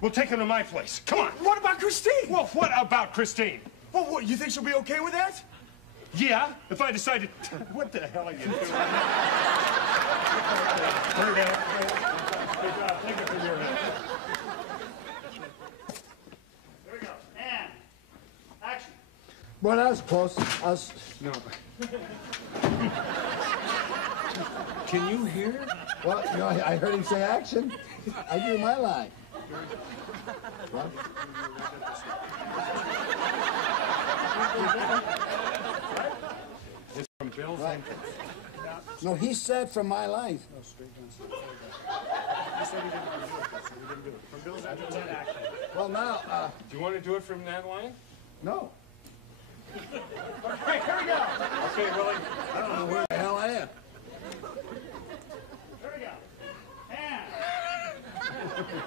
We'll take him to my place. Come on. What about Christine? Well, what about Christine? Well, what, you think she'll be okay with that? Yeah, if I decided... What the hell are you doing? Put her down. Good job. Take it from your head. There we go. And action. Well, that was close. No. Can you hear? Well, you know, I heard him say action. I do my line. What? It's from Bill's Right. entrance. No, he said from my line. No, straight down. He said he didn't want to do it, so we didn't do it. From Bill's entrance and action. Well, now, Do you want to do it from that line? no. Okay, here we go. Okay, Willie. I don't know where the hell I am. Here we go. And...